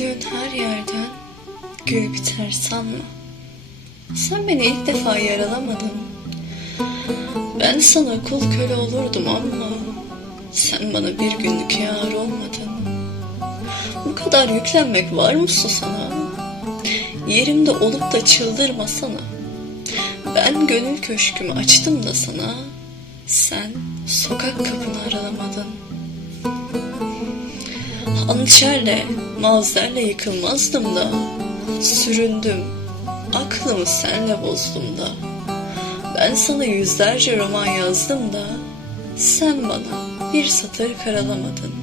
Gördüğün her yerden gül biter sanma. Sen beni ilk defa yaralamadın. Ben sana kul köle olurdum ama sen bana bir günlük yar olmadın. Bu kadar yüklenmek var mı sana? Yerimde olup da çıldırmasana. Ben gönül köşkümü açtım da sana. Sen sokak kapını aralamadın. Hançerle, mavzerle yıkılmazdım da. Süründüm, aklımı senle bozdum da. Ben sana yüzlerce roman yazdım da. Sen bana bir satır karalamadın.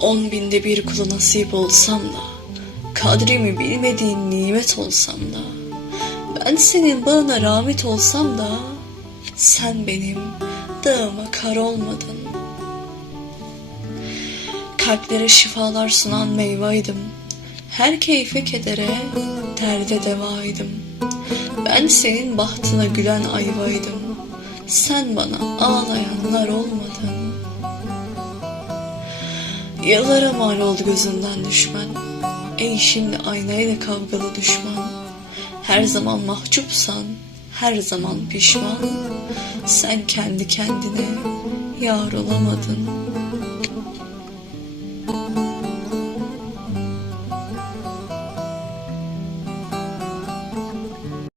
On binde bir kula nasip olsam da. Kadrimi bilmediğin nimet olsam da. Ben senin bağına rahmet olsam da. Sen benim dağıma kar olmadın. Kalplere şifalar sunan meyvaydım. Her keyfe kedere, derde devaydım. Ben senin bahtına gülen ayvaydım. Sen bana ağlayanlar olmadın. Yıllara mal oldu gözünden düşmen. Ey şimdi aynayla kavgalı düşman. Her zaman mahcupsan, her zaman pişman. Sen kendi kendine yar olamadın.